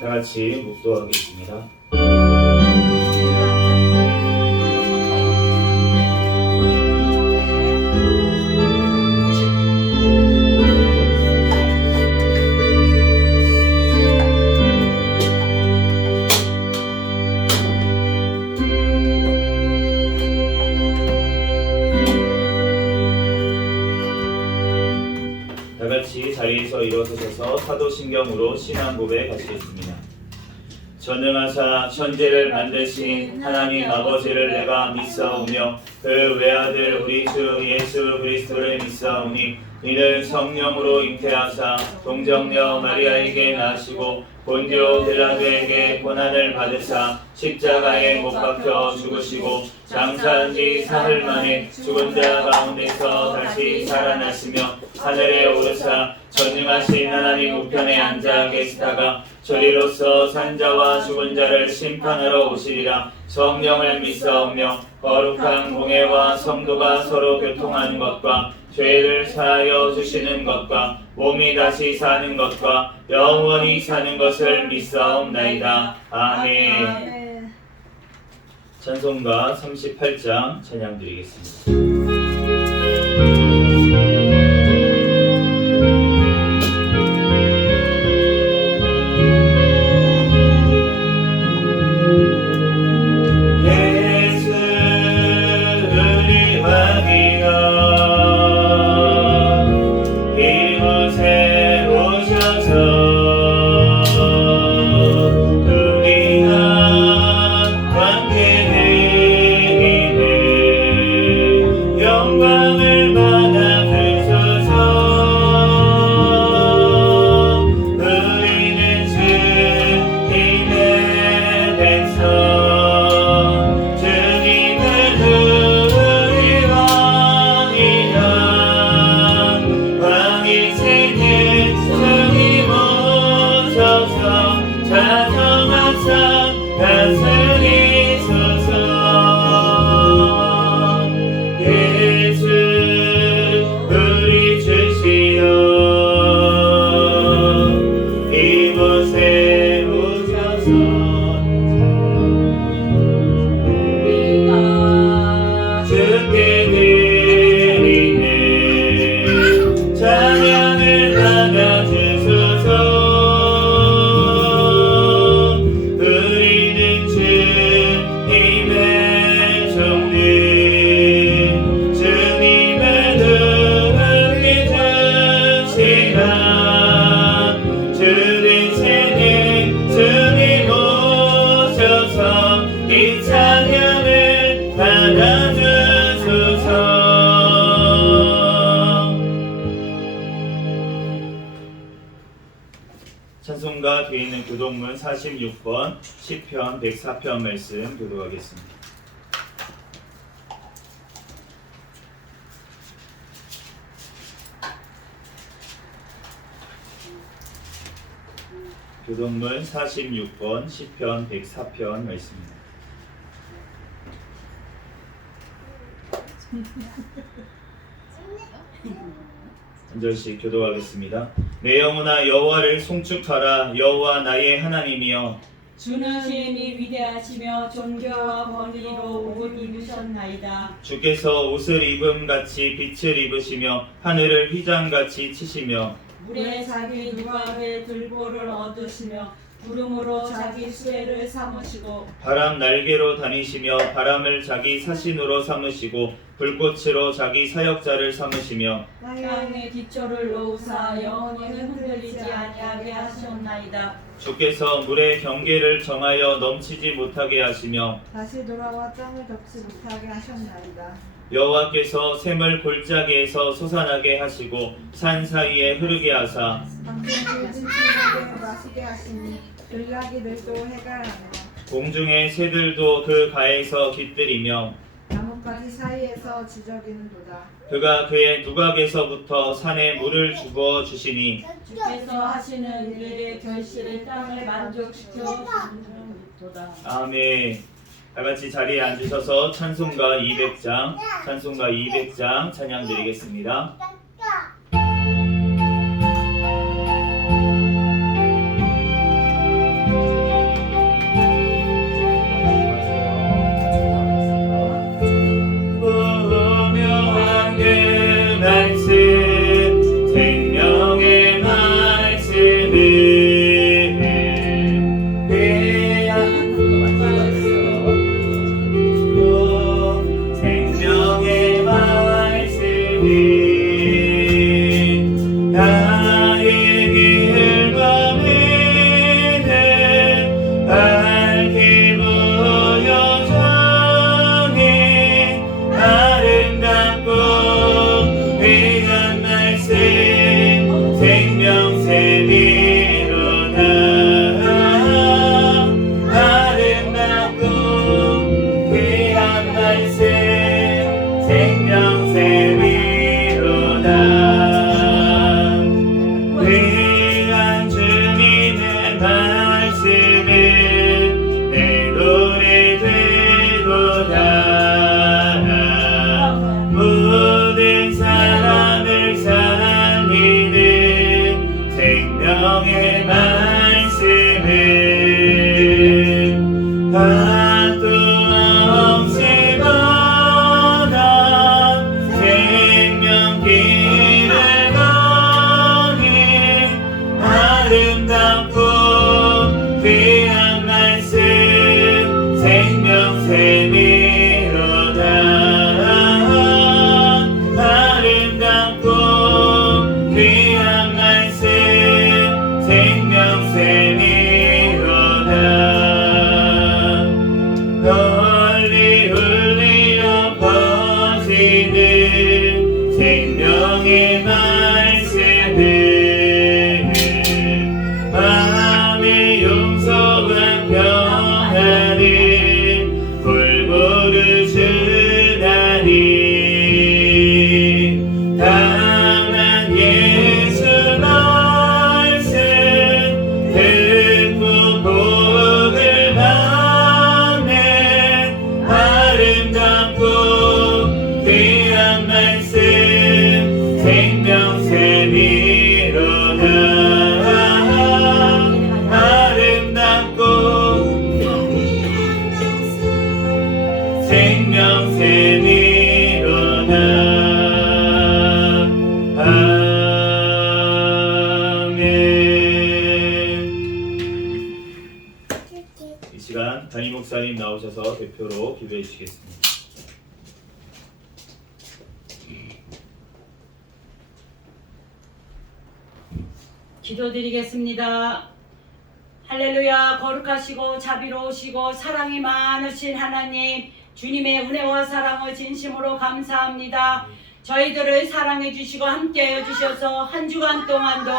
다 같이 묵도하겠습니다. 다 같이 자리에서 일어서셔서 사도신경으로 신앙 고백하시겠습니다. 전능하사 천지를 만드신 하나님 아버지를 내가 믿사오며 그 외아들 우리 주 예수 그리스도를 믿사오니 이는 성령으로 잉태하사 동정녀 마리아에게 나시고 본디오 빌라도에게 고난을 받으사 십자가에 못 박혀 죽으시고 장사한 지 사흘 만에 죽은 자 가운데서 다시 살아나시며 하늘에 오르사 전능하신 하나님 우편에 앉아 계시다가 저리로서 산자와 죽은 자를 심판하러 오시리라. 성령을 믿사오며 거룩한 공회와 성도가 서로 교통하는 것과 죄를 사하여 주시는 것과 몸이 다시 사는 것과 영원히 사는 것을 믿사옵나이다. 아멘. 찬송가 38장 찬양 드리겠습니다. 찬송가 뒤에 있는 교독문 46번 시편 104편 말씀 교독하겠습니다. 교독문 46번 시편 104편 말씀입니다. 한 절씩 교독하겠습니다. 내 영혼아 여호와를 송축하라. 여호와 나의 하나님이여 주는 신이 위대하시며 존귀와 번위로 옷 입으셨나이다. 주께서 옷을 입음같이 빛을 입으시며 하늘을 휘장같이 치시며 물에 자기 누각의 들보를 얻으시며 구름으로 자기 수레를 삼으시고 바람 날개로 다니시며 바람을 자기 사신으로 삼으시고 불꽃으로 자기 사역자를 삼으시며 땅에 기초를 놓으사 영원히 흔들리지 아니하게 하셨나이다. 주께서 물의 경계를 정하여 넘치지 못하게 하시며 다시 돌아와 땅을 덮지 못하게 하셨나이다. 여호와께서 샘을 골짜기에서 솟아나게 하시고 산 사이에 흐르게 하사 방생을 진출하게 마시게 하시니 들나귀들도 해갈하며 공중의 새들도 그 가에서 깃들이며 나뭇가지 사이에서 지저귀는도다. 그가 그의 누각에서부터 산에 물을 주어 주시니 주께서 하시는 일의 결실의 땅을 만족시켜 주시는도다. 아멘. 다같이 자리에 앉으셔서 찬송가 200장 찬양 드리겠습니다. 생명의 말씀을 마음의 용서와 평안을 골고루 주나니 다만 예수 말씀 듣고 복을 받는 아름답고 귀한 말씀 생명샘이로다. 아름답고 생명샘이로다. 아멘. 이 시간 담임 목사님 나오셔서 대표로 기도해 주시겠습니다. 기도드리겠습니다. 할렐루야. 거룩하시고 자비로우시고 사랑이 많으신 하나님, 주님의 은혜와 사랑을 진심으로 감사합니다. 저희들을 사랑해 주시고 함께해 주셔서 한 주간 동안도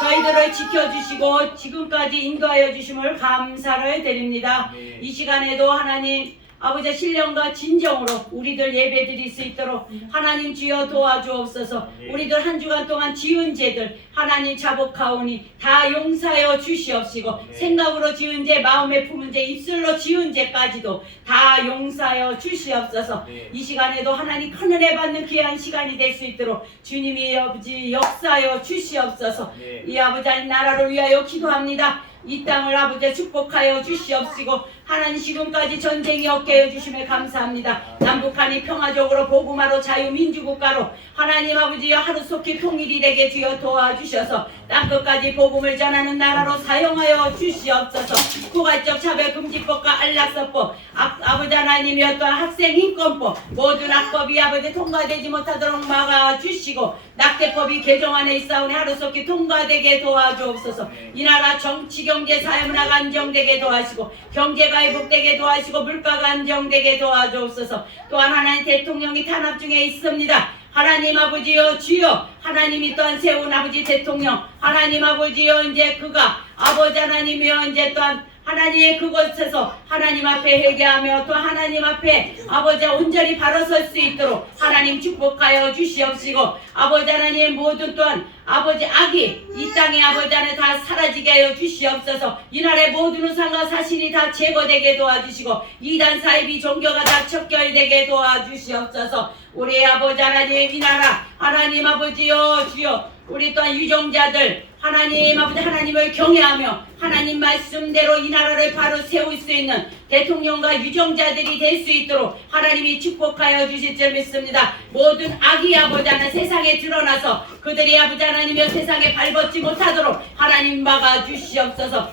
저희들을 지켜주시고 지금까지 인도하여 주심을 감사를 드립니다. 이 시간에도 하나님 아버지 신령과 진정으로 우리들 예배 드릴 수 있도록 하나님 주여 도와주옵소서. 우리들 한 주간 동안 지은 죄들 하나님 자복하오니 다 용서하여 주시옵시고 생각으로 지은 죄, 마음에 품은 죄, 입술로 지은 죄까지도 다 용서하여 주시옵소서. 이 시간에도 하나님 큰 은혜 받는 귀한 시간이 될 수 있도록 주님이 아버지 역사하여 주시옵소서. 이 아버지 하나님 나라를 위하여 기도합니다. 이 땅을 아버지 축복하여 주시옵시고 하나님 지금까지 전쟁이 없게 해주심에 감사합니다. 남북한이 평화적으로 복음화로 자유민주국가로 하나님 아버지여 하루속히 통일이 되게 주여 도와주셔서 땅끝까지 복음을 전하는 나라로 사용하여 주시옵소서. 포괄적 차별금지법과 안락사법 아버지 하나님이 어떠한 학생인권법 모든 악법이 아버지 통과되지 못하도록 막아주시고 낙태법이 개정안에 있사오니 하루속히 통과되게 도와주옵소서. 이 나라 정치 경제 사회문화가 안정되게 도와주시고 경제가 회복되게 도와주시고 물가가 안정되게 도와주옵소서. 또한 하나님 대통령이 탄압 중에 있습니다. 하나님 아버지여 주여 하나님이 또한 세운 아버지 대통령 하나님 아버지여 이제 그가 아버지 하나님이여 이제 또한 하나님의 그곳에서 하나님 앞에 회개하며 또 하나님 앞에 아버지 온전히 바로 설 수 있도록 하나님 축복하여 주시옵시고 아버지 하나님 모든 또한 아버지 악이 이 땅에 아버지 안에 다 사라지게 하여 주시옵소서. 이 나라의 모든 우상과 사신이 다 제거되게 도와주시고 이단 사이비 종교가 다 척결되게 도와주시옵소서. 우리 아버지 하나님 이 나라 하나님 아버지여 주여 우리 또한 유종자들 하나님 아버지 하나님을 경외하며 하나님 말씀대로 이 나라를 바로 세울 수 있는 대통령과 유종자들이 될 수 있도록 하나님이 축복하여 주실 줄 믿습니다. 모든 악이 아버지 하나님 세상에 드러나서 그들이 아버지 하나님의 세상에 발벗지 못하도록 하나님 막아 주시옵소서.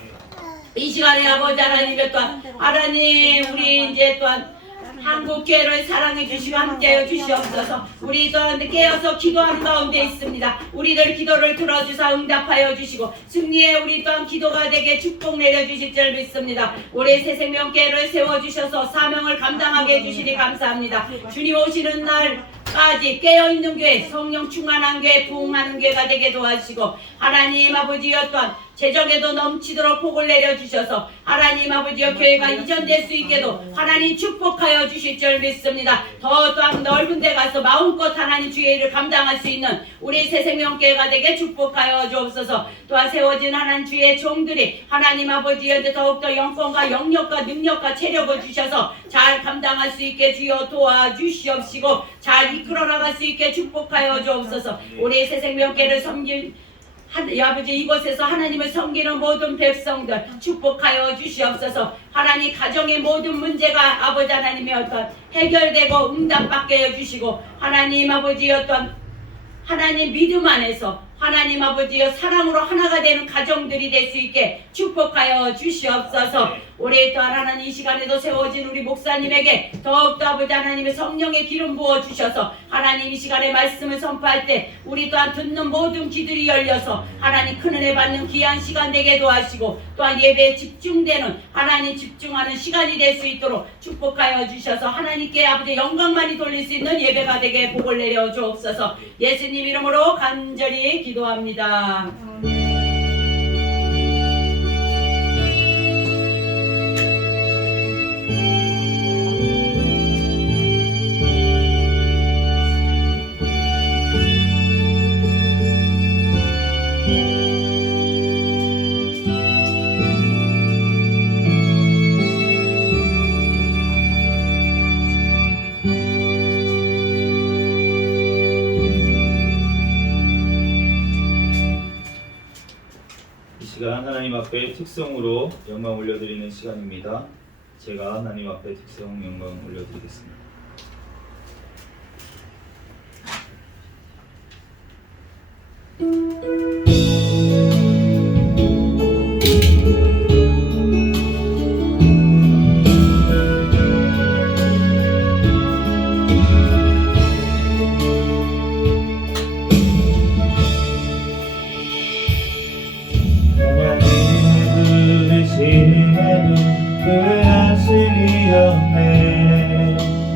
이 시간에 아버지 하나님의 또한 하나님 우리 이제 또한 한국교회를 사랑해 주시고 함께해 주시옵소서. 우리 또한 깨어서 기도하는 가운데 있습니다. 우리들 기도를 들어주사 응답하여 주시고 승리의 우리 또한 기도가 되게 축복 내려주실 줄 믿습니다. 우리 새생명교회를 세워주셔서 사명을 감당하게 해주시니 감사합니다. 주님 오시는 날까지 깨어있는 교회, 성령 충만한 교회, 부흥하는 교회가 되게 도와주시고 하나님 아버지여 또한 재정에도 넘치도록 복을 내려주셔서 하나님 아버지여 교회가 이전될 수 있게도 하나님 축복하여 주실 줄 믿습니다. 더 또한 넓은 데 가서 마음껏 하나님 주의 일을 감당할 수 있는 우리 새생명교회가 되게 축복하여 주옵소서. 또한 세워진 하나님 주의 종들이 하나님 아버지여 더욱더 영권과 영력과 능력과 체력을 주셔서 잘 감당할 수 있게 주여 도와주시옵시고 잘 이끌어 나갈 수 있게 축복하여 주옵소서. 우리 새생명교회를 섬길 아버지 이곳에서 하나님을 섬기는 모든 백성들 축복하여 주시옵소서. 하나님 가정의 모든 문제가 아버지 하나님의 어떤 해결되고 응답받게 해주시고 하나님 아버지 어떤 하나님 믿음 안에서 하나님 아버지여 사랑으로 하나가 되는 가정들이 될 수 있게 축복하여 주시옵소서. 올해 또한 하나님 이 시간에도 세워진 우리 목사님에게 더욱더 아버지 하나님의 성령의 기름 부어 주셔서 하나님 이 시간에 말씀을 선포할 때 우리 또한 듣는 모든 귀들이 열려서 하나님 큰 은혜 받는 귀한 시간 되게 도와주시고 또한 예배에 집중되는 하나님 집중하는 시간이 될 수 있도록 축복하여 주셔서 하나님께 아버지 영광만이 돌릴 수 있는 예배가 되게 복을 내려 주옵소서. 예수님 이름으로 간절히 기도합니다. 이 시간 하나님 앞에 특성으로 영광 올려드리는 시간입니다. 제가 하나님 앞에 특성 영광 올려드리겠습니다.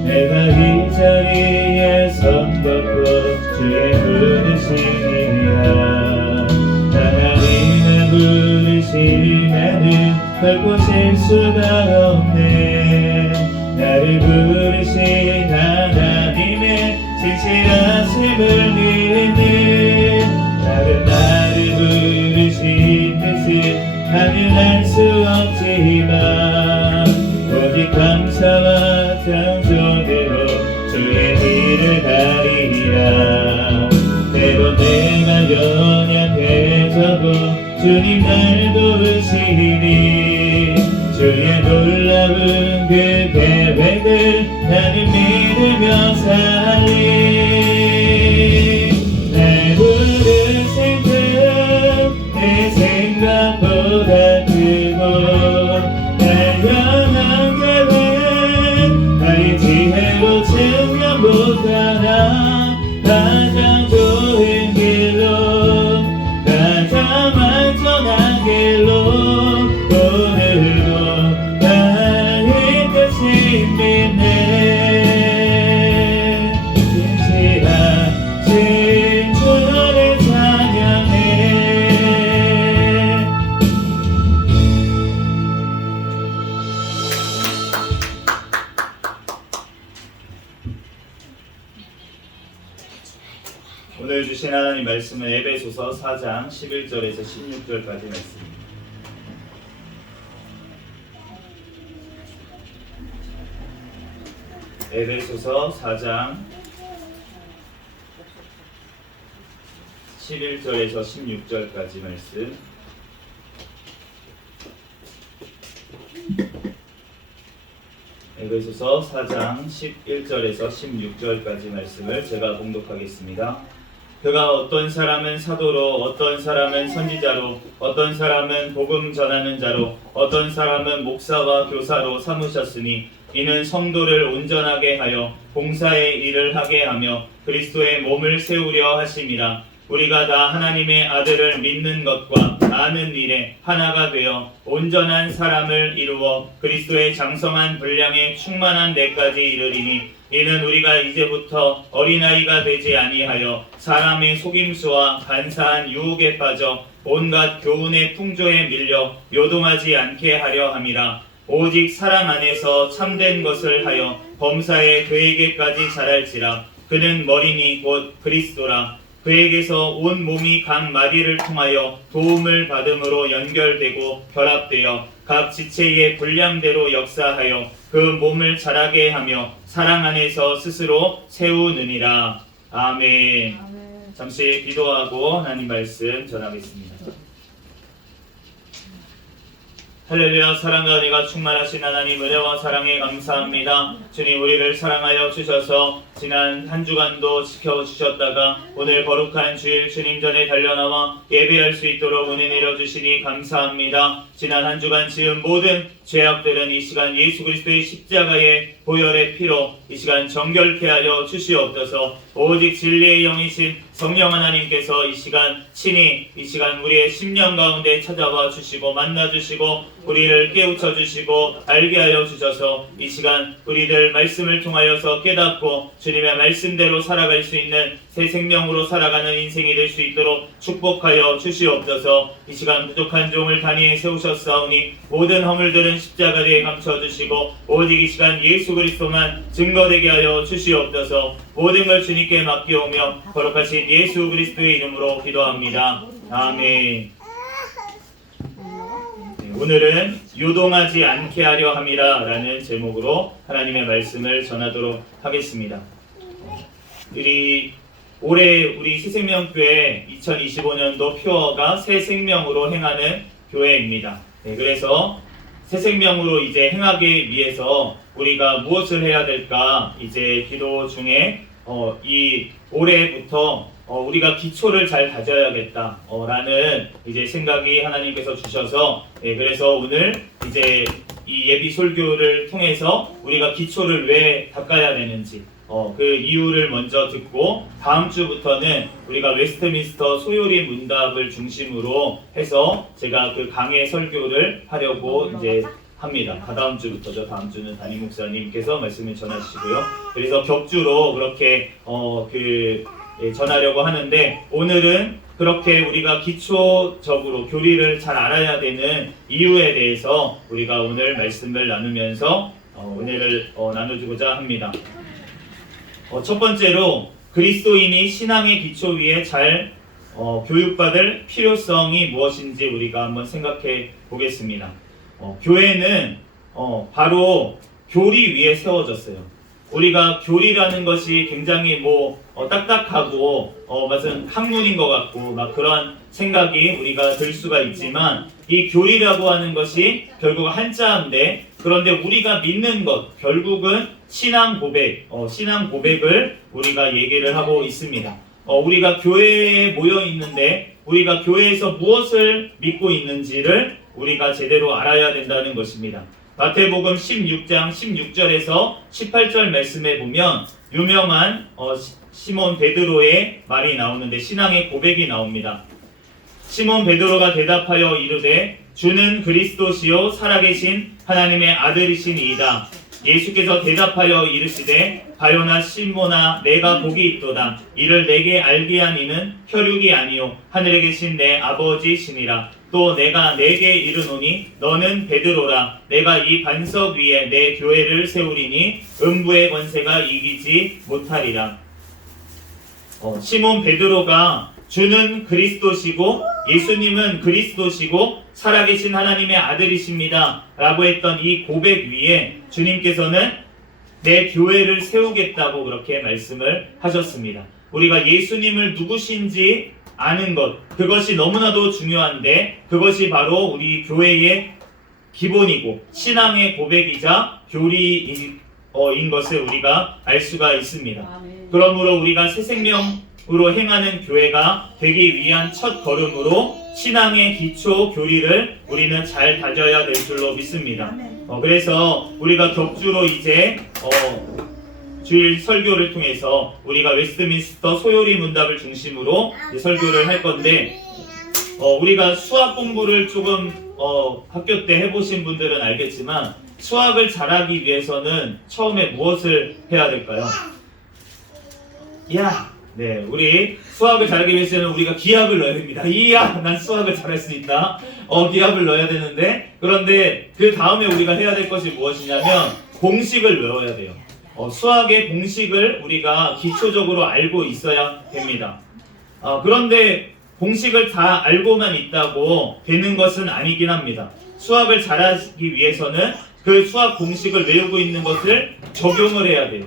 내가 이 자리에 선받고 주의 부르심이야. 하나님의 부르심에는 결코 실수가 없네. 나를 부르신 하나님의 진실하심을 믿는 다른 나를 부르신 뜻은 나는 알 수 없지만 오직 감사와 찬송으로 주의 일을 가리라. 때로 내가 연약해져도 주님 날 도우시니 주의 놀라운 그 계획을 나는 믿으며 살리. 날 부르신 내 생각보다 크고 날 향한 계획 나의 지혜로 증명 못하나 가장 좋은 길로 가장 안전한 길로 오늘도 나의 뜻이 믿네. 진실하신 주를 찬양해. 오늘 주신 하나님 말씀은 에베소서 4장 11절에서 16절까지 말씀입니다. 에베소서 4장 11절에서 16절까지 말씀. 에베소서 4장 11절에서 16절까지 말씀을 제가 봉독하겠습니다. 그가 어떤 사람은 사도로, 어떤 사람은 선지자로, 어떤 사람은 복음 전하는 자로, 어떤 사람은 목사와 교사로 삼으셨으니 이는 성도를 온전하게 하여 봉사의 일을 하게 하며 그리스도의 몸을 세우려 하심이라. 우리가 다 하나님의 아들을 믿는 것과 아는 일에 하나가 되어 온전한 사람을 이루어 그리스도의 장성한 분량에 충만한 데까지 이르리니 이는 우리가 이제부터 어린아이가 되지 아니하여 사람의 속임수와 간사한 유혹에 빠져 온갖 교훈의 풍조에 밀려 요동하지 않게 하려 함이라. 오직 사랑 안에서 참된 것을 하여 범사에 그에게까지 자랄지라. 그는 머리니 곧 그리스도라. 그에게서 온 몸이 각 마디를 통하여 도움을 받음으로 연결되고 결합되어 각 지체의 분량대로 역사하여 그 몸을 자라게 하며 사랑 안에서 스스로 세우느니라. 아멘. 잠시 기도하고 하나님 말씀 전하겠습니다. 할렐루야. 사랑과 은혜가 충만하신 하나님, 은혜와 사랑에 감사합니다. 주님, 우리를 사랑하여 주셔서 지난 한 주간도 지켜주셨다가 오늘 거룩한 주일 주님 전에 달려나와 예배할 수 있도록 은혜 내려주시니 감사합니다. 지난 한 주간 지은 모든 죄악들은 이 시간 예수 그리스도의 십자가의 보혈의 피로 이 시간 정결케 하여 주시옵소서. 오직 진리의 영이신 성령 하나님께서 이 시간 친히 이 시간 우리의 심령 가운데 찾아와 주시고 만나 주시고 우리를 깨우쳐 주시고 알게 하여 주셔서 이 시간 우리들 말씀을 통하여서 깨닫고 주님의 말씀대로 살아갈 수 있는 새 생명으로 살아가는 인생이 될 수 있도록 축복하여 주시옵소서. 이 시간 부족한 종을 단위에 세우셨사오니 모든 허물들은 십자가에 감춰주시고 오직 이 시간 예수 그리스도만 증거되게 하여 주시옵소서. 모든 걸 주님께 맡겨오며 거룩하신 예수 그리스도의 이름으로 기도합니다. 아멘. 오늘은 요동하지 않게 하려 함이라 라는 제목으로 하나님의 말씀을 전하도록 하겠습니다. 올해 우리 새생명교회 2025년도 표어가 새 생명으로 행하는 교회입니다. 그래서 새 생명으로 이제 행하기 위해서 우리가 무엇을 해야 될까 이제 기도 중에 이 올해부터 우리가 기초를 잘 다져야겠다 라는 이제 생각이 하나님께서 주셔서 그래서 오늘 이제 이 예비 설교를 통해서 우리가 기초를 왜 닦아야 되는지 그 이유를 먼저 듣고 다음 주부터는 우리가 웨스트민스터 소요리 문답을 중심으로 해서 제가 그 강의 설교를 하려고 이제 합니다. 다다음 주부터죠. 다음 주는 담임 목사님께서 말씀을 전하시고요. 그래서 격주로 그렇게 전하려고 하는데 오늘은 그렇게 우리가 기초적으로 교리를 잘 알아야 되는 이유에 대해서 우리가 오늘 말씀을 나누면서 은혜를 나눠주고자 합니다. 첫 번째로 그리스도인이 신앙의 기초 위에 잘 교육받을 필요성이 무엇인지 우리가 한번 생각해 보겠습니다. 교회는 바로 교리 위에 세워졌어요. 우리가 교리라는 것이 굉장히 딱딱하고 무슨 학문인 것 같고 막 그런 생각이 우리가 들 수가 있지만 이 교리라고 하는 것이 결국 한자인데 그런데 우리가 믿는 것 결국은 신앙 고백을 우리가 얘기를 하고 있습니다. 우리가 교회에 모여 있는데 우리가 교회에서 무엇을 믿고 있는지를 우리가 제대로 알아야 된다는 것입니다. 마태복음 16장 16절에서 18절 말씀에 보면 유명한 시몬 베드로의 말이 나오는데 신앙의 고백이 나옵니다. 시몬 베드로가 대답하여 이르되 주는 그리스도시요 살아계신 하나님의 아들이시니이다. 예수께서 대답하여 이르시되 바요나 시몬아 내가 복이 있도다. 이를 내게 알게 한 이는 혈육이 아니요 하늘에 계신 내 아버지시니라. 또 내가 내게 이르노니 너는 베드로라. 내가 이 반석 위에 내 교회를 세우리니 음부의 권세가 이기지 못하리라. 시몬 베드로가 주는 그리스도시고 예수님은 그리스도시고 살아계신 하나님의 아들이십니다 라고 했던 이 고백 위에 주님께서는 내 교회를 세우겠다고 그렇게 말씀을 하셨습니다. 우리가 예수님을 누구신지 아는 것 그것이 너무나도 중요한데 그것이 바로 우리 교회의 기본이고 신앙의 고백이자 교리인 것을 우리가 알 수가 있습니다. 그러므로 우리가 새 생명으로 행하는 교회가 되기 위한 첫 걸음으로 신앙의 기초 교리를 우리는 잘 다져야 될 줄로 믿습니다. 그래서 우리가 격주로 이제 주일 설교를 통해서 우리가 웨스트민스터 소요리 문답을 중심으로 설교를 할 건데 우리가 수학 공부를 조금 학교 때 해보신 분들은 알겠지만 수학을 잘하기 위해서는 처음에 무엇을 해야 될까요? 우리 수학을 잘하기 위해서는 우리가 기하를 넣어야 됩니다. 난 수학을 잘할 수 있다. 기하를 넣어야 되는데 그런데 그 다음에 우리가 해야 될 것이 무엇이냐면 공식을 외워야 돼요. 수학의 공식을 우리가 기초적으로 알고 있어야 됩니다. 그런데 공식을 다 알고만 있다고 되는 것은 아니긴 합니다. 수학을 잘하기 위해서는 그 수학 공식을 외우고 있는 것을 적용을 해야 돼요.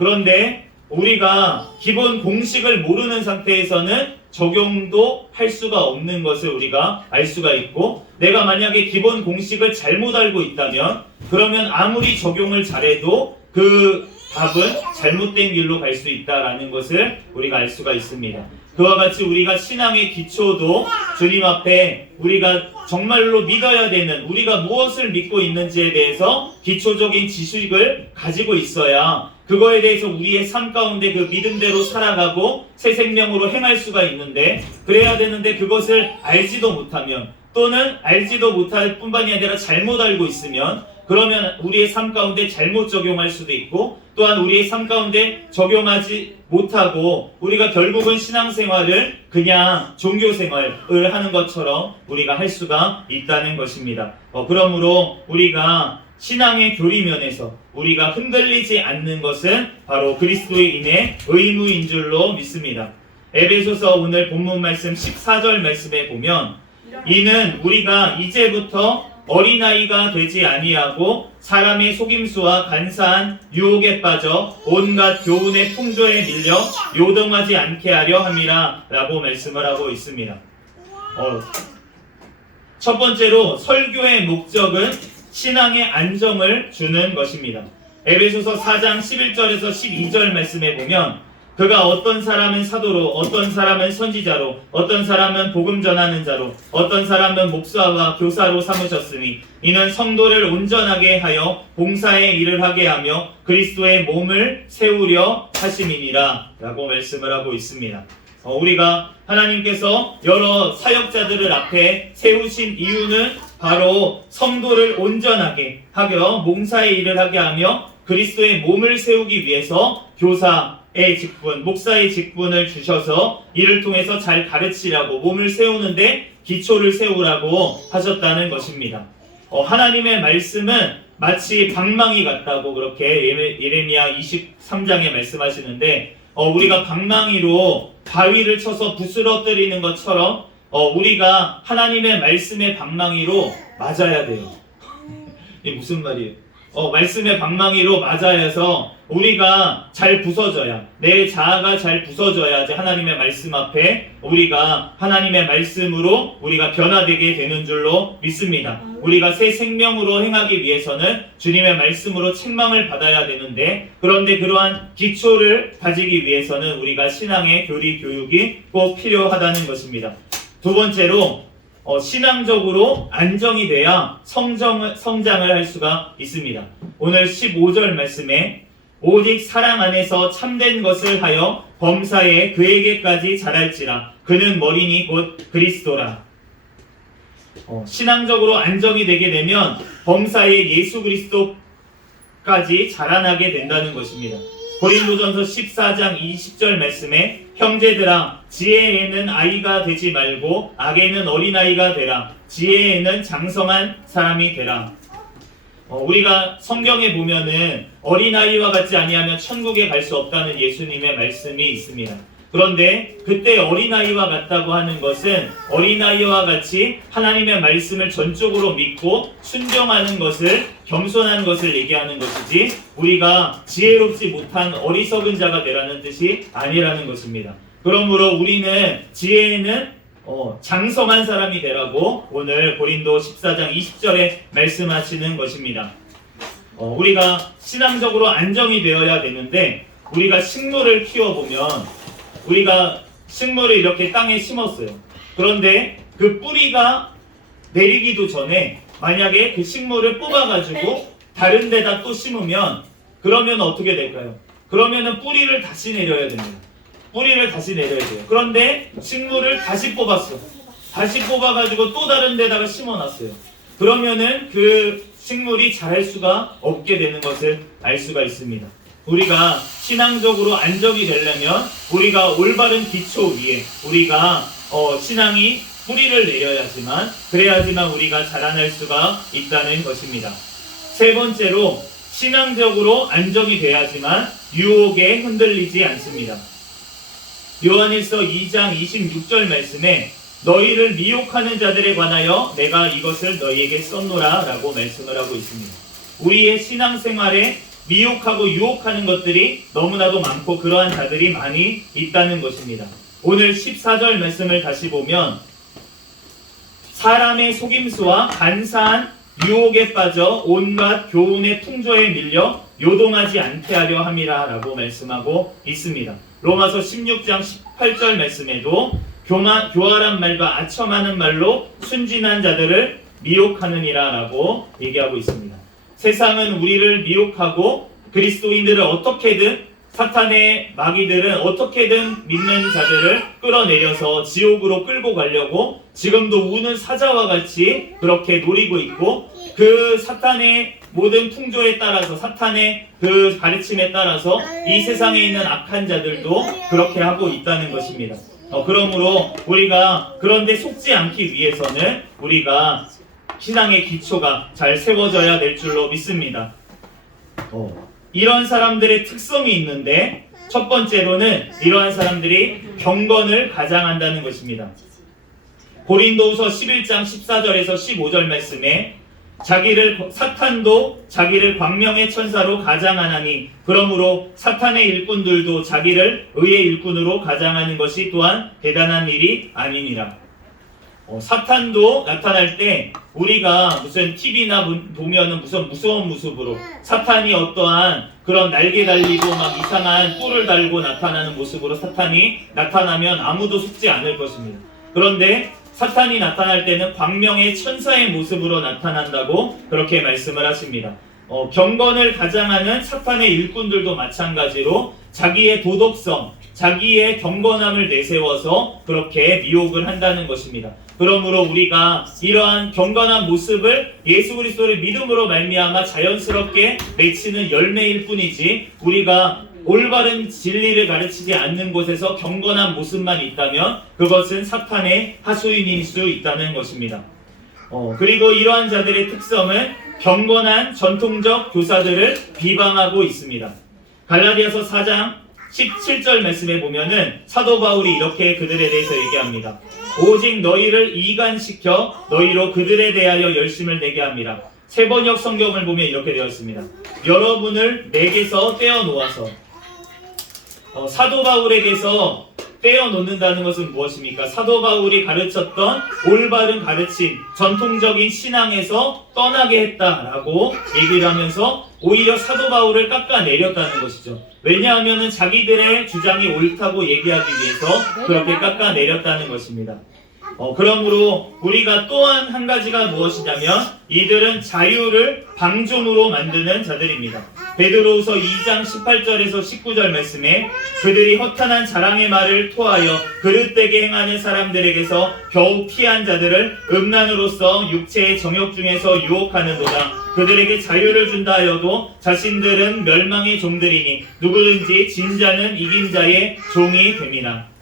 그런데 우리가 기본 공식을 모르는 상태에서는 적용도 할 수가 없는 것을 우리가 알 수가 있고, 내가 만약에 기본 공식을 잘못 알고 있다면 그러면 아무리 적용을 잘해도 그 답은 잘못된 길로 갈 수 있다라는 것을 우리가 알 수가 있습니다. 그와 같이 우리가 신앙의 기초도 주님 앞에 우리가 정말로 믿어야 되는, 우리가 무엇을 믿고 있는지에 대해서 기초적인 지식을 가지고 있어야 그거에 대해서 우리의 삶 가운데 그 믿음대로 살아가고 새 생명으로 행할 수가 있는데, 그래야 되는데 그것을 알지도 못하면, 또는 알지도 못할 뿐만이 아니라 잘못 알고 있으면, 그러면 우리의 삶 가운데 잘못 적용할 수도 있고, 또한 우리의 삶 가운데 적용하지 못하고 우리가 결국은 신앙생활을 그냥 종교생활을 하는 것처럼 우리가 할 수가 있다는 것입니다. 그러므로 우리가 신앙의 교리면에서 우리가 흔들리지 않는 것은 바로 그리스도인의 의무인 줄로 믿습니다. 에베소서 오늘 본문 말씀 14절 말씀에 보면, 이는 우리가 이제부터 어린아이가 되지 아니하고 사람의 속임수와 간사한 유혹에 빠져 온갖 교훈의 풍조에 밀려 요동하지 않게 하려 함이라 라고 말씀을 하고 있습니다. 첫 번째로 설교의 목적은 신앙의 안정을 주는 것입니다. 에베소서 4장 11절에서 12절 말씀에 보면, 그가 어떤 사람은 사도로, 어떤 사람은 선지자로, 어떤 사람은 복음 전하는 자로, 어떤 사람은 목사와 교사로 삼으셨으니 이는 성도를 온전하게 하여 봉사의 일을 하게 하며 그리스도의 몸을 세우려 하심이니라 라고 말씀을 하고 있습니다. 우리가 하나님께서 여러 사역자들을 앞에 세우신 이유는 바로 성도를 온전하게 하여 봉사의 일을 하게 하며 그리스도의 몸을 세우기 위해서 교사의 직분, 목사의 직분을 주셔서 이를 통해서 잘 가르치라고, 몸을 세우는데 기초를 세우라고 하셨다는 것입니다. 하나님의 말씀은 마치 방망이 같다고 그렇게 예레미야 23장에 말씀하시는데, 우리가 방망이로 바위를 쳐서 부스러뜨리는 것처럼 우리가 하나님의 말씀의 방망이로 맞아야 돼요. 이게 무슨 말이에요? 말씀의 방망이로 맞아야 해서 우리가 잘 부서져야, 내 자아가 잘 부서져야지 하나님의 말씀 앞에 우리가 하나님의 말씀으로 우리가 변화되게 되는 줄로 믿습니다. 우리가 새 생명으로 행하기 위해서는 주님의 말씀으로 책망을 받아야 되는데, 그런데 그러한 기초를 가지기 위해서는 우리가 신앙의 교리 교육이 꼭 필요하다는 것입니다. 두 번째로 신앙적으로 안정이 돼야 성장을 할 수가 있습니다. 오늘 15절 말씀에 오직 사랑 안에서 참된 것을 하여 범사에 그에게까지 자랄지라 그는 머리니 곧 그리스도라. 신앙적으로 안정이 되게 되면 범사에 예수 그리스도까지 자라나게 된다는 것입니다. 고린도전서 14장 20절 말씀에 형제들아 지혜에는 아이가 되지 말고 악에는 어린아이가 되라. 지혜에는 장성한 사람이 되라. 우리가 성경에 보면은 어린아이와 같지 아니하면 천국에 갈 수 없다는 예수님의 말씀이 있습니다. 그런데 그때 어린아이와 같다고 하는 것은 어린아이와 같이 하나님의 말씀을 전적으로 믿고 순종하는 것을, 겸손한 것을 얘기하는 것이지, 우리가 지혜롭지 못한 어리석은 자가 되라는 뜻이 아니라는 것입니다. 그러므로 우리는 지혜에는 장성한 사람이 되라고 오늘 고린도 14장 20절에 말씀하시는 것입니다. 우리가 신앙적으로 안정이 되어야 되는데, 우리가 식물을 키워보면, 우리가 식물을 이렇게 땅에 심었어요. 그런데 그 뿌리가 내리기도 전에 만약에 그 식물을 뽑아가지고 다른 데다 또 심으면, 그러면 어떻게 될까요? 그러면은 뿌리를 다시 내려야 됩니다. 뿌리를 다시 내려야 돼요. 그런데 식물을 다시 뽑았어. 다시 뽑아가지고 또 다른 데다가 심어놨어요. 그러면은 그 식물이 자랄 수가 없게 되는 것을 알 수가 있습니다. 우리가 신앙적으로 안정이 되려면 우리가 올바른 기초 위에 우리가 신앙이 뿌리를 내려야지만, 그래야지만 우리가 자라날 수가 있다는 것입니다. 세 번째로 신앙적으로 안정이 돼야지만 유혹에 흔들리지 않습니다. 요한일서 2장 26절 말씀에 너희를 미혹하는 자들에 관하여 내가 이것을 너희에게 썼노라 라고 말씀을 하고 있습니다. 우리의 신앙생활에 미혹하고 유혹하는 것들이 너무나도 많고 그러한 자들이 많이 있다는 것입니다. 오늘 14절 말씀을 다시 보면 사람의 속임수와 간사한 유혹에 빠져 온갖 교훈의 풍조에 밀려 요동하지 않게 하려 함이라 라고 말씀하고 있습니다. 로마서 16장 18절 말씀에도 교활한 말과 아첨하는 말로 순진한 자들을 미혹하느니라 라고 얘기하고 있습니다. 세상은 우리를 미혹하고 그리스도인들을 어떻게든 사탄의 마귀들은 어떻게든 믿는 자들을 끌어내려서 지옥으로 끌고 가려고 지금도 우는 사자와 같이 그렇게 노리고 있고 그 사탄의 모든 풍조에 따라서 사탄의 그 가르침에 따라서 이 세상에 있는 악한 자들도 그렇게 하고 있다는 것입니다. 그러므로 우리가 그런데 속지 않기 위해서는 우리가 신앙의 기초가 잘 세워져야 될 줄로 믿습니다. 이런 사람들의 특성이 있는데 첫 번째로는 이러한 사람들이 경건을 가장한다는 것입니다. 고린도후서 11장 14절에서 15절 말씀에 사탄도 자기를 광명의 천사로 가장하나니 그러므로 사탄의 일꾼들도 자기를 의의 일꾼으로 가장하는 것이 또한 대단한 일이 아니니라. 사탄도 나타날 때 우리가 무슨 TV나 보면은 무슨 무서운 모습으로 사탄이 어떠한 그런 날개 달리고 막 이상한 뿔을 달고 나타나는 모습으로 사탄이 나타나면 아무도 속지 않을 것입니다. 그런데 사탄이 나타날 때는 광명의 천사의 모습으로 나타난다고 그렇게 말씀을 하십니다. 경건을 가장하는 사탄의 일꾼들도 마찬가지로 자기의 도덕성, 자기의 경건함을 내세워서 그렇게 미혹을 한다는 것입니다. 그러므로 우리가 이러한 경건한 모습을 예수 그리스도를 믿음으로 말미암아 자연스럽게 맺히는 열매일 뿐이지 우리가 올바른 진리를 가르치지 않는 곳에서 경건한 모습만 있다면 그것은 사탄의 하수인일 수 있다는 것입니다. 그리고 이러한 자들의 특성은 경건한 전통적 교사들을 비방하고 있습니다. 갈라디아서 4장 17절 말씀에 보면은 사도 바울이 이렇게 그들에 대해서 얘기합니다. 오직 너희를 이간시켜 너희로 그들에 대하여 열심을 내게 합니다. 세번역 성경을 보면 이렇게 되어 있습니다. 여러분을 내게서 떼어놓아서 사도 바울에게서 떼어놓는다는 것은 무엇입니까? 사도 바울이 가르쳤던 올바른 가르침, 전통적인 신앙에서 떠나게 했다라고 얘기를 하면서 오히려 사도 바울을 깎아내렸다는 것이죠. 왜냐하면 자기들의 주장이 옳다고 얘기하기 위해서 그렇게 깎아내렸다는 것입니다. 그러므로 우리가 또한 한 가지가 무엇이냐면 이들은 자유를 방종으로 만드는 자들입니다. 베드로후서 2장 18절에서 19절 말씀에 그들이 허탄한 자랑의 말을 토하여 그릇되게 행하는 사람들에게서 겨우 피한 자들을 음란으로서 육체의 정욕 중에서 유혹하는도다. 그들에게 자유를 준다 하여도 자신들은 멸망의 종들이니 누구든지 진 자는 이긴 자의 종이 됨이라.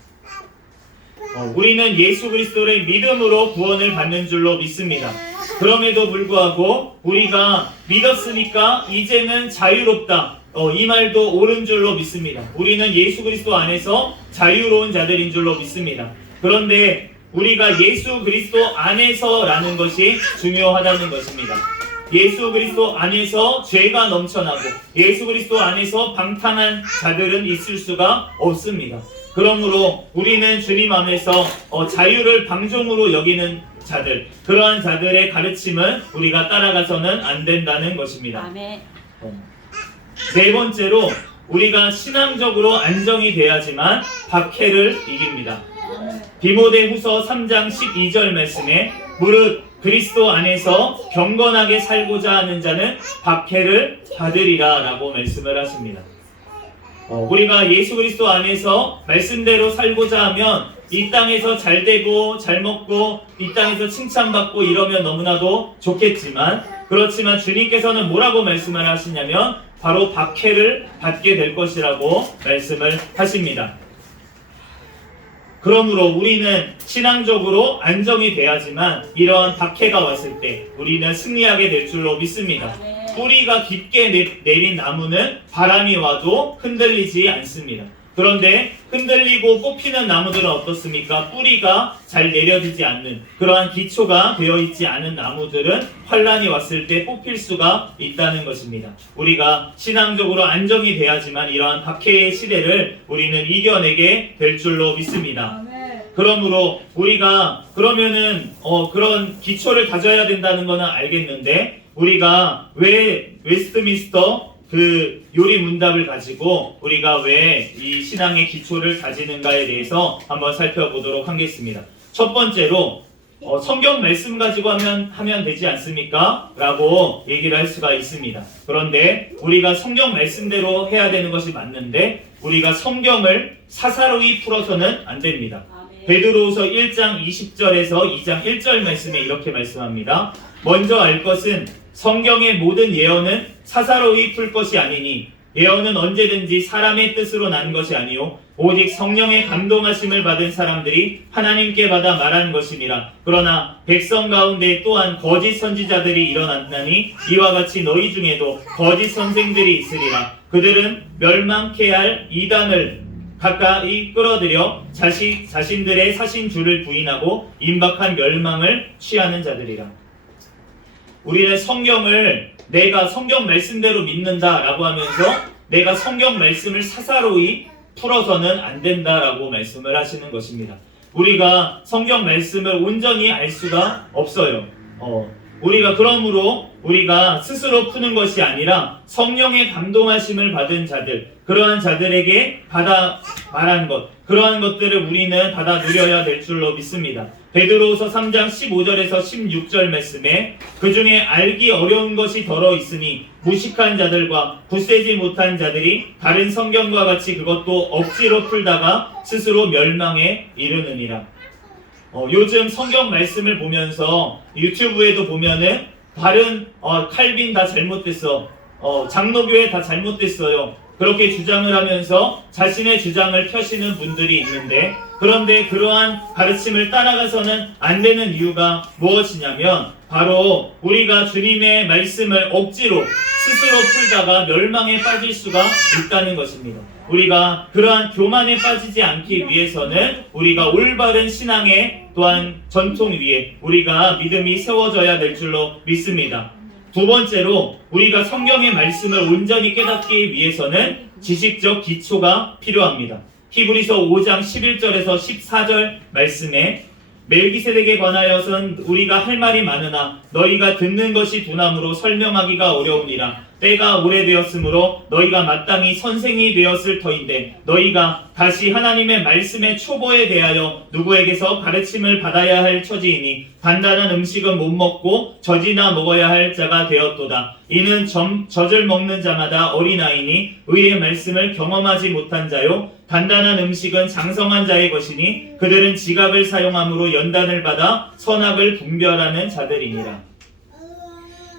우리는 예수 그리스도를 믿음으로 구원을 받는 줄로 믿습니다. 그럼에도 불구하고 우리가 믿었으니까 이제는 자유롭다. 이 말도 옳은 줄로 믿습니다. 우리는 예수 그리스도 안에서 자유로운 자들인 줄로 믿습니다. 그런데 우리가 예수 그리스도 안에서라는 것이 중요하다는 것입니다. 예수 그리스도 안에서 죄가 넘쳐나고 예수 그리스도 안에서 방탕한 자들은 있을 수가 없습니다. 그러므로 우리는 주님 안에서 자유를 방종으로 여기는 자들, 그러한 자들의 가르침은 우리가 따라가서는 안 된다는 것입니다. 아멘. 네 번째로 우리가 신앙적으로 안정이 돼야지만 박해를 이깁니다. 디모데후서 3장 12절 말씀에 무릇 그리스도 안에서 경건하게 살고자 하는 자는 박해를 받으리라 라고 말씀을 하십니다. 우리가 예수 그리스도 안에서 말씀대로 살고자 하면 이 땅에서 잘 되고 잘 먹고 이 땅에서 칭찬받고 이러면 너무나도 좋겠지만 그렇지만 주님께서는 뭐라고 말씀을 하시냐면 바로 박해를 받게 될 것이라고 말씀을 하십니다. 그러므로 우리는 신앙적으로 안정이 돼야지만 이러한 박해가 왔을 때 우리는 승리하게 될 줄로 믿습니다. 뿌리가 깊게 내린 나무는 바람이 와도 흔들리지 않습니다. 그런데 흔들리고 뽑히는 나무들은 어떻습니까? 뿌리가 잘 내려지지 않는 그러한 기초가 되어 있지 않은 나무들은 환란이 왔을 때 뽑힐 수가 있다는 것입니다. 우리가 신앙적으로 안정이 돼야지만 이러한 박해의 시대를 우리는 이겨내게 될 줄로 믿습니다. 아멘. 그러므로 우리가 그러면은 그런 기초를 다져야 된다는 것은 알겠는데 우리가 왜 웨스트민스터 그 요리 문답을 가지고 우리가 왜 이 신앙의 기초를 다지는가에 대해서 한번 살펴보도록 하겠습니다. 첫 번째로 성경 말씀 가지고 하면 되지 않습니까? 라고 얘기를 할 수가 있습니다. 그런데 우리가 성경 말씀대로 해야 되는 것이 맞는데 우리가 성경을 사사로이 풀어서는 안 됩니다. 아멘. 베드로후서 1장 20절에서 2장 1절 말씀에 이렇게 말씀합니다. 먼저 알 것은 성경의 모든 예언은 사사로이 풀 것이 아니니 예언은 언제든지 사람의 뜻으로 난 것이 아니요 오직 성령의 감동하심을 받은 사람들이 하나님께 받아 말한 것임이라. 그러나 백성 가운데 또한 거짓 선지자들이 일어났나니 이와 같이 너희 중에도 거짓 선생들이 있으리라. 그들은 멸망케 할 이단을 가까이 끌어들여 자신들의 사신 주를 부인하고 임박한 멸망을 취하는 자들이라. 우리는 성경을 내가 성경 말씀대로 믿는다라고 하면서 내가 성경 말씀을 사사로이 풀어서는 안 된다라고 말씀을 하시는 것입니다. 우리가 성경 말씀을 온전히 알 수가 없어요. 우리가 그러므로 우리가 스스로 푸는 것이 아니라 성령의 감동하심을 받은 자들, 그러한 자들에게 받아 말한 것, 그러한 것들을 우리는 받아 누려야 될 줄로 믿습니다. 베드로후서 3장 15절에서 16절 말씀에 그 중에 알기 어려운 것이 더러 있으니 무식한 자들과 굳세지 못한 자들이 다른 성경과 같이 그것도 억지로 풀다가 스스로 멸망에 이르느니라. 요즘 성경 말씀을 보면서 유튜브에도 보면은 다른 칼빈 다 잘못됐어, 장로교회 다 잘못됐어요, 그렇게 주장을 하면서 자신의 주장을 펴시는 분들이 있는데, 그런데 그러한 가르침을 따라가서는 안 되는 이유가 무엇이냐면 바로 우리가 주님의 말씀을 억지로 스스로 풀다가 멸망에 빠질 수가 있다는 것입니다. 우리가 그러한 교만에 빠지지 않기 위해서는 우리가 올바른 신앙의 또한 전통 위에 우리가 믿음이 세워져야 될 줄로 믿습니다. 두 번째로 우리가 성경의 말씀을 온전히 깨닫기 위해서는 지식적 기초가 필요합니다. 히브리서 5장 11절에서 14절 말씀에 멜기세덱에 관하여선 우리가 할 말이 많으나 너희가 듣는 것이 둔함으로 설명하기가 어려우니라. 때가 오래되었으므로 너희가 마땅히 선생이 되었을 터인데 너희가 다시 하나님의 말씀의 초보에 대하여 누구에게서 가르침을 받아야 할 처지이니 단단한 음식은 못 먹고 젖이나 먹어야 할 자가 되었도다. 이는 젖을 먹는 자마다 어린아이니 의의 말씀을 경험하지 못한 자요 단단한 음식은 장성한 자의 것이니 그들은 지각을 사용함으로 연단을 받아 선악을 분별하는 자들이니라.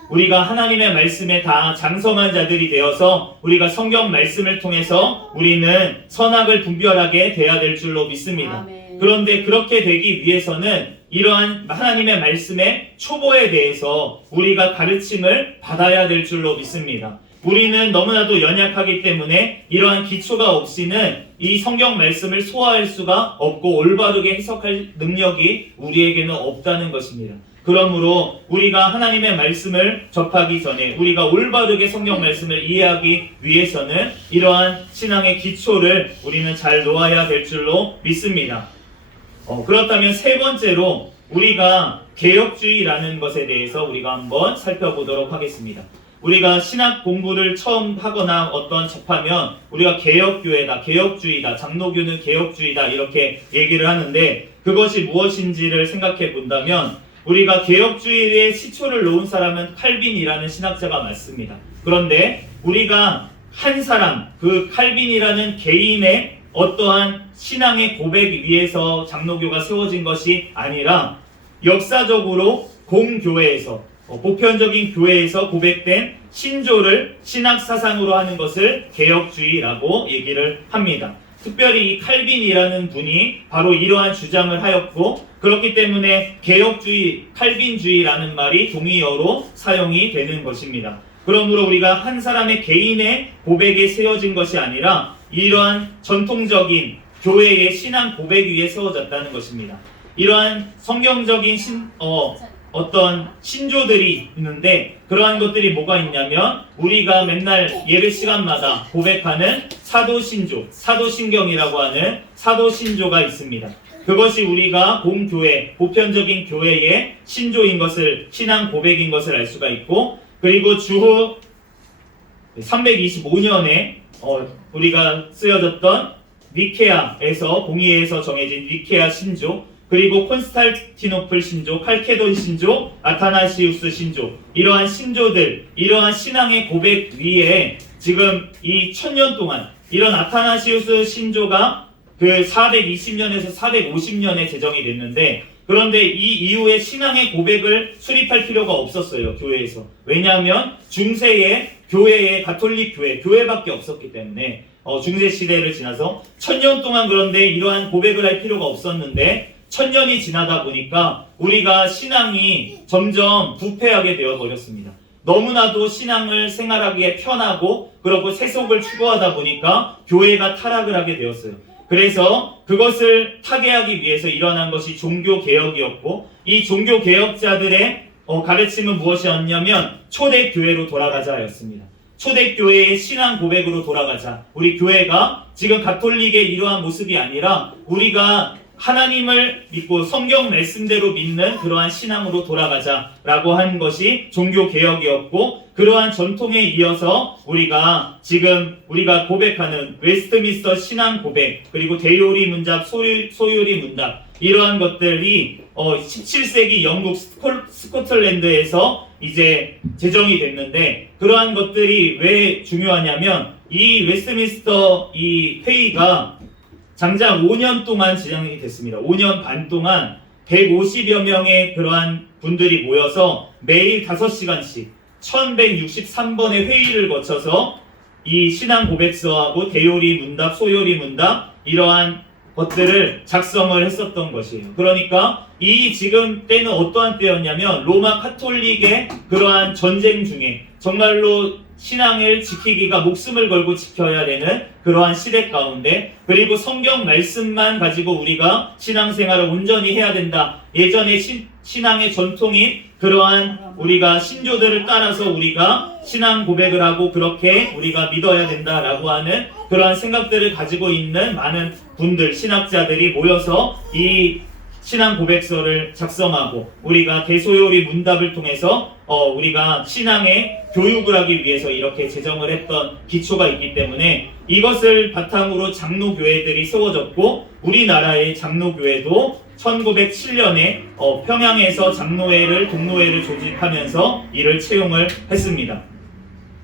우리가 하나님의 말씀에 다 장성한 자들이 되어서 우리가 성경 말씀을 통해서 우리는 선악을 분별하게 돼야 될 줄로 믿습니다. 아멘. 그런데 그렇게 되기 위해서는 이러한 하나님의 말씀의 초보에 대해서 우리가 가르침을 받아야 될 줄로 믿습니다. 우리는 너무나도 연약하기 때문에 이러한 기초가 없이는 이 성경 말씀을 소화할 수가 없고 올바르게 해석할 능력이 우리에게는 없다는 것입니다. 그러므로 우리가 하나님의 말씀을 접하기 전에 우리가 올바르게 성경 말씀을 이해하기 위해서는 이러한 신앙의 기초를 우리는 잘 놓아야 될 줄로 믿습니다. 그렇다면 세 번째로 우리가 개혁주의라는 것에 대해서 우리가 한번 살펴보도록 하겠습니다. 우리가 신학 공부를 처음 하거나 접하면 우리가 개혁교회다, 개혁주의다, 장로교는 개혁주의다 이렇게 얘기를 하는데 그것이 무엇인지를 생각해 본다면 우리가 개혁주의의 시초를 놓은 사람은 칼빈이라는 신학자가 맞습니다. 그런데 우리가 한 사람, 그 칼빈이라는 개인의 어떠한 신앙의 고백 위에서 장로교가 세워진 것이 아니라 역사적으로 공교회에서 보편적인 교회에서 고백된 신조를 신학사상으로 하는 것을 개혁주의라고 얘기를 합니다. 특별히 이 칼빈이라는 분이 바로 이러한 주장을 하였고 그렇기 때문에 개혁주의, 칼빈주의라는 말이 동의어로 사용이 되는 것입니다. 그러므로 우리가 한 사람의 개인의 고백에 세워진 것이 아니라 이러한 전통적인 교회의 신앙 고백 위에 세워졌다는 것입니다. 이러한 성경적인 어떤 신조들이 있는데 그러한 것들이 뭐가 있냐면 우리가 맨날 예배 시간마다 고백하는 사도신조, 사도신경이라고 하는 사도신조가 있습니다. 그것이 우리가 공교회, 보편적인 교회의 신조인 것을, 신앙 고백인 것을 알 수가 있고, 그리고 주후 325년에 우리가 쓰여졌던 니케아에서 공의회에서 정해진 니케아 신조, 그리고 콘스탄티노플 신조, 칼케돈 신조, 아타나시우스 신조, 이러한 신조들, 이러한 신앙의 고백 위에 지금 이 1000년 동안 이런 아타나시우스 신조가 그 420년에서 450년에 제정이 됐는데, 그런데 이 이후에 신앙의 고백을 수립할 필요가 없었어요, 교회에서. 왜냐하면 중세의 교회의 가톨릭 교회밖에 없었기 때문에 중세 시대를 지나서 1000년 동안 그런데 이러한 고백을 할 필요가 없었는데 1000년이 지나다 보니까 우리가 신앙이 점점 부패하게 되어 버렸습니다. 너무나도 신앙을 생활하기에 편하고 그리고 세속을 추구하다 보니까 교회가 타락을 하게 되었어요. 그래서 그것을 타개하기 위해서 일어난 것이 종교개혁이었고, 이 종교개혁자들의 가르침은 무엇이었냐면 초대교회로 돌아가자였습니다. 초대교회의 신앙 고백으로 돌아가자. 우리 교회가 지금 가톨릭의 이러한 모습이 아니라 우리가 하나님을 믿고 성경 말씀대로 믿는 그러한 신앙으로 돌아가자라고 한 것이 종교개혁이었고, 그러한 전통에 이어서 우리가 지금 우리가 고백하는 웨스트민스터 신앙 고백, 그리고 대요리 문답, 소요리 문답, 이러한 것들이 17세기 영국 스코틀랜드에서 이제 제정이 됐는데, 그러한 것들이 왜 중요하냐면 이 웨스트민스터 이 회의가 장장 5년 동안 진행이 됐습니다. 5년 반 동안 150여 명의 그러한 분들이 모여서 매일 5시간씩 1163번의 회의를 거쳐서 이 신앙 고백서하고 대요리 문답, 소요리 문답, 이러한 것들을 작성을 했었던 것이에요. 그러니까 이 지금 때는 어떠한 때였냐면 로마 카톨릭의 그러한 전쟁 중에 정말로 신앙을 지키기가 목숨을 걸고 지켜야 되는 그러한 시대 가운데, 그리고 성경 말씀만 가지고 우리가 신앙생활을 온전히 해야 된다. 예전에 신앙의 전통인 그러한 우리가 신조들을 따라서 우리가 신앙 고백을 하고 그렇게 우리가 믿어야 된다라고 하는 그러한 생각들을 가지고 있는 많은 분들, 신학자들이 모여서 이 신앙 고백서를 작성하고 우리가 대소요리 문답을 통해서 우리가 신앙의 교육을 하기 위해서 이렇게 제정을 했던 기초가 있기 때문에 이것을 바탕으로 장로교회들이 세워졌고, 우리나라의 장로교회도 1907년에 평양에서 장로회를, 동로회를 조직하면서 이를 채용을 했습니다.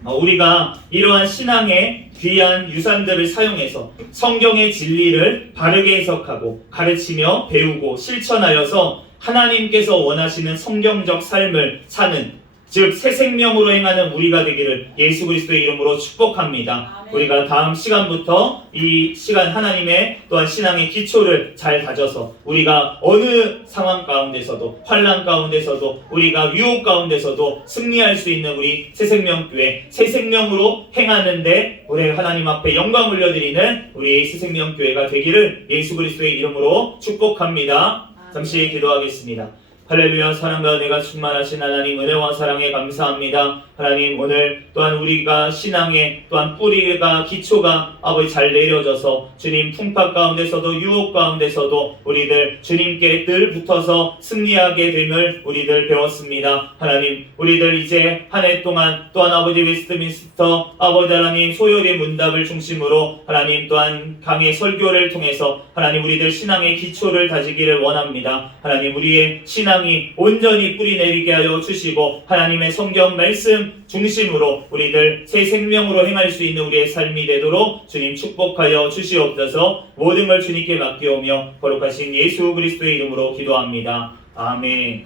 우리가 이러한 신앙의 귀한 유산들을 사용해서 성경의 진리를 바르게 해석하고 가르치며 배우고 실천하여서 하나님께서 원하시는 성경적 삶을 사는, 즉 새 생명으로 행하는 우리가 되기를 예수 그리스도의 이름으로 축복합니다. 아멘. 우리가 다음 시간부터 이 시간 하나님의 또한 신앙의 기초를 잘 다져서 우리가 어느 상황 가운데서도, 환난 가운데서도, 우리가 유혹 가운데서도 승리할 수 있는 우리 새생명교회, 새생명으로 행하는데 우리 하나님 앞에 영광 올려드리는 우리 새생명교회가 되기를 예수 그리스도의 이름으로 축복합니다. 잠시 기도하겠습니다. 할렐루야. 사랑과 은혜가 충만하신 하나님, 은혜와 사랑에 감사합니다. 하나님, 오늘 또한 우리가 신앙의 또한 뿌리가, 기초가 아버지 잘 내려져서 주님 풍파 가운데서도 유혹 가운데서도 우리들 주님께 늘 붙어서 승리하게 됨을 우리들 배웠습니다. 하나님, 우리들 이제 한 해 동안 또한 아버지 웨스트민스터 아버지 하나님 소요리 문답을 중심으로 하나님 또한 강의 설교를 통해서 하나님 우리들 신앙의 기초를 다지기를 원합니다. 하나님, 우리의 신앙이 온전히 뿌리 내리게 하여 주시고 하나님의 성경 말씀 중심으로 우리들 새 생명으로 행할 수 있는 우리의 삶이 되도록 주님 축복하여 주시옵소서. 모든 걸 주님께 맡기오며 거룩하신 예수 그리스도의 이름으로 기도합니다. 아멘.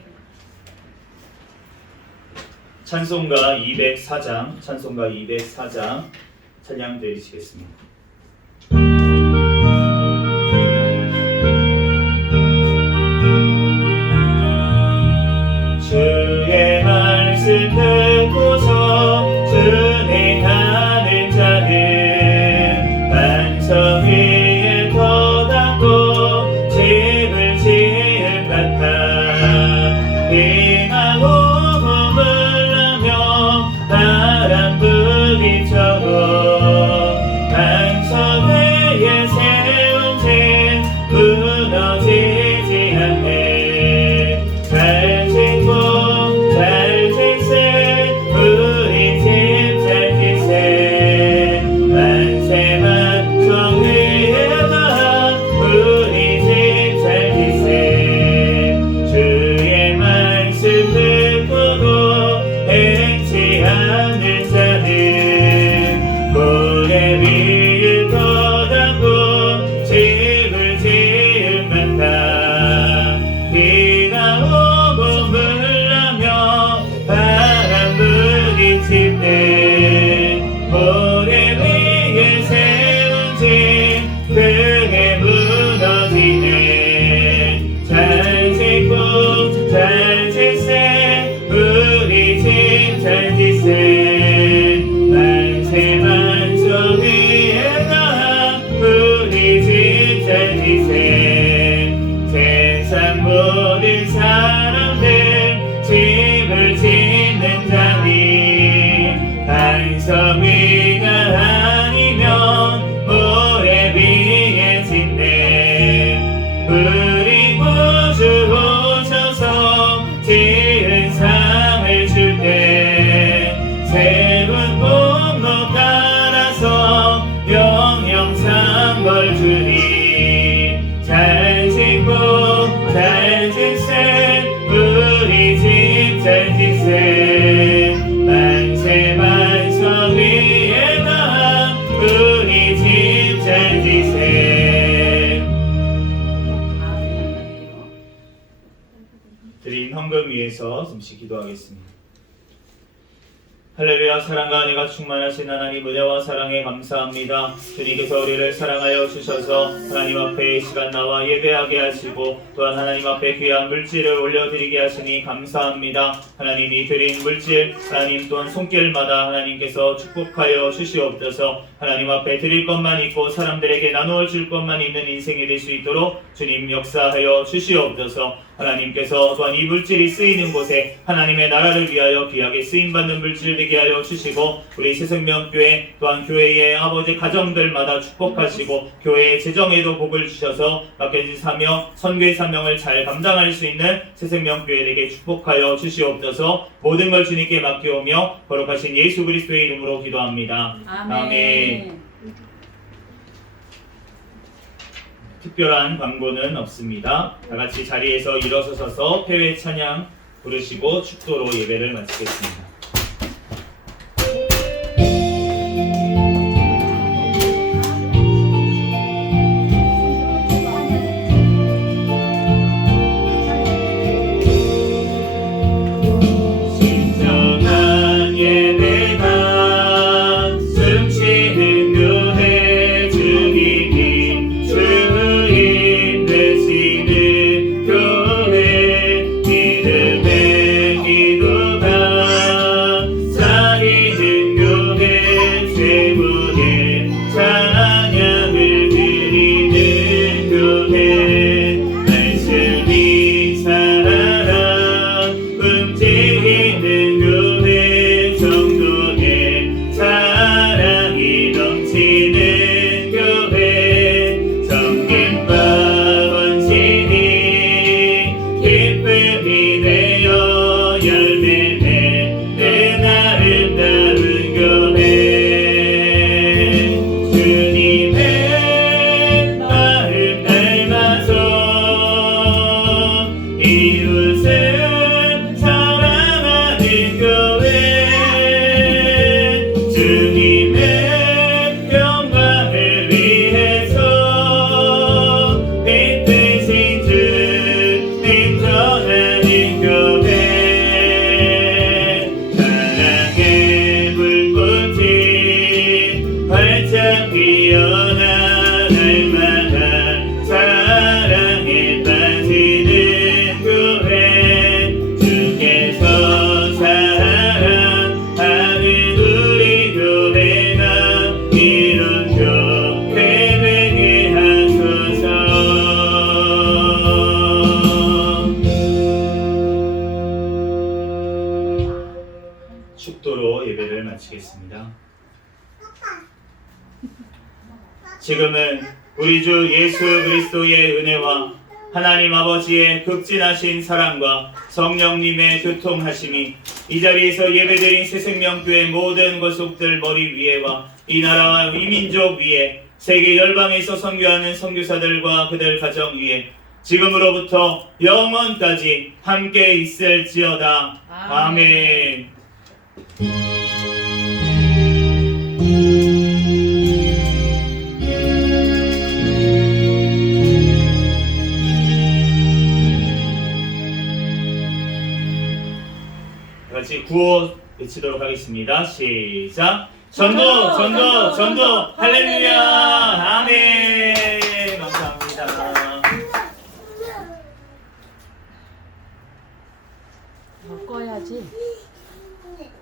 찬송가 204장 찬양 드리시겠습니다. 주의 말씀 듣고서 순행하는 자는 지세 세상 모든 사람들 집을 짓는 자니 반석위가 아니면 모래 위에 짓네 우리 구주 오셔서 지은 상을 줄 때 새로운 공로 따라서 영영상 걸 주리 잘 짓고 잘 짓세 우리 집 잘 짓세 만세 반석 위에다 우리 집 잘 짓세 드린 헌금 위에서 잠시 기도하겠습니다. 할렐루야. 사랑과 은혜가 충만하신 하나님 은혜와 사랑에 감사합니다. 주님께서 우리를 사랑하여 주셔서 하나님 앞에 이 시간 나와 예배하게 하시고 또한 하나님 앞에 귀한 물질을 올려드리게 하시니 감사합니다. 하나님이 드린 물질 하나님 또한 손길마다 하나님께서 축복하여 주시옵소서. 하나님 앞에 드릴 것만 있고 사람들에게 나누어 줄 것만 있는 인생이 될 수 있도록 주님 역사하여 주시옵소서. 하나님께서 또한 이 물질이 쓰이는 곳에 하나님의 나라를 위하여 귀하게 쓰임받는 물질 되게 하여 주시고 우리 새생명교회 또한 교회의 아버지 가정들마다 축복하시고 교회의 재정에도 복을 주셔서 맡겨진 사명 선교의 사명을 잘 감당할 수 있는 새생명교회에게 축복하여 주시옵소서. 모든 걸 주님께 맡겨오며 거룩하신 예수 그리스도의 이름으로 기도합니다. 아멘. 특별한 광고는 없습니다. 다같이 자리에서 일어서셔서 폐회 찬양 부르시고 축도로 예배를 마치겠습니다. 진정한 예배가 숨쉬는 교회 주님이 주인 되시는 교회 믿음의 기도가 쌓이는 교회 최고의 찬양을 드리는 교회 말씀이 살아 움직이는 교회 성도의 사랑이 넘치는 교회 섬김과 헌신이 기쁨이 되어 열매 맺는 아름다운 교회 주님의 마음 닮아서 이웃을 사랑하는 교회 주님의 영광을 위해서 빛 대신 주님 전하는 교회 사랑의 불꽃이 활짝 피어나 날마다 사랑에 빠지는 교회 주께서 사랑하는 우리 교회가 이런 교회 되게 하소서. 축도로 예배를 마치겠습니다. 지금은 우리 주 예수 그리스도의 은혜와 하나님 아버지의 극진하신 사랑과 성령님의 교통하심이 이 자리에서 예배드린 새생명교회 모든 권속들 머리 위에와 이 나라와 이 민족 위에 세계 열방에서 선교하는 선교사들과 그들 가정 위에 지금으로부터 영원까지 함께 있을지어다. 아멘. 같이 구호 외치도록 하겠습니다. 시작. 전도, 전도, 전도, 할렐루야, 아멘. 감사합니다. 꺼야지.